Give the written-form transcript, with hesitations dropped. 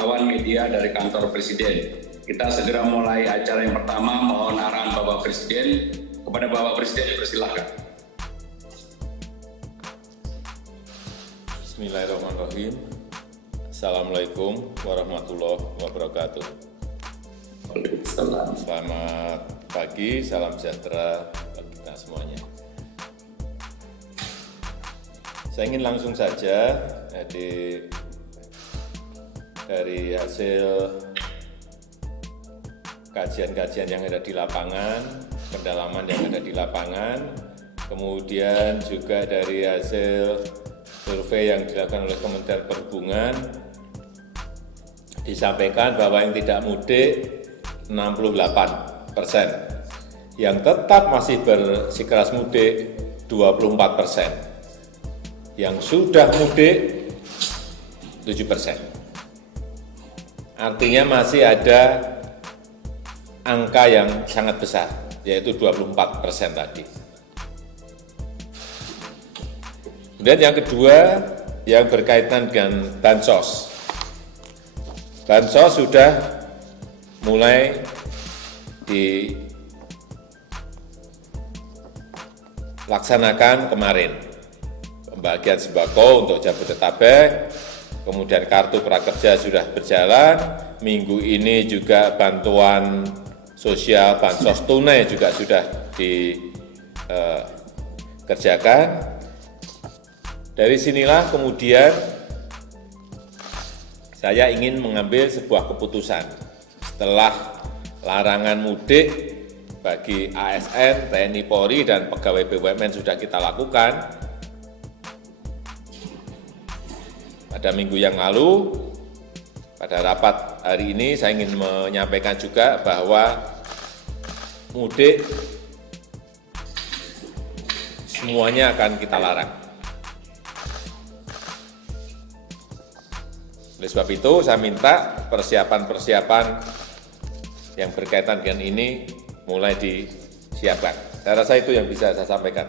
wartawan media dari kantor Presiden. Kita segera mulai acara yang pertama. Mohon arahan Bapak Presiden. Kepada Bapak Presiden, persilakan. Bismillahirrahmanirrahim. Assalamualaikum warahmatullahi wabarakatuh. Selamat pagi, salam sejahtera bagi kita semuanya. Saya ingin langsung saja dari hasil kajian-kajian yang ada di lapangan, pendalaman yang ada di lapangan, kemudian juga dari hasil survei yang dilakukan oleh Kementerian Perhubungan, disampaikan bahwa yang tidak mudik 68%, yang tetap masih bersikeras mudik 24%, yang sudah mudik 7%. Artinya masih ada angka yang sangat besar, yaitu 24% tadi. Kemudian yang kedua, yang berkaitan dengan Bansos. Bansos sudah mulai dilaksanakan kemarin. Pembagian sembako untuk Jabodetabek, kemudian kartu prakerja sudah berjalan. Minggu ini juga bantuan sosial Bansos tunai juga sudah dikerjakan. Dari sinilah kemudian saya ingin mengambil sebuah keputusan. Setelah larangan mudik bagi ASN, TNI Polri, dan pegawai BUMN sudah kita lakukan, pada minggu yang lalu, pada rapat hari ini saya ingin menyampaikan juga bahwa mudik semuanya akan kita larang. Oleh sebab itu, saya minta persiapan-persiapan yang berkaitan dengan ini mulai disiapkan. Saya rasa itu yang bisa saya sampaikan.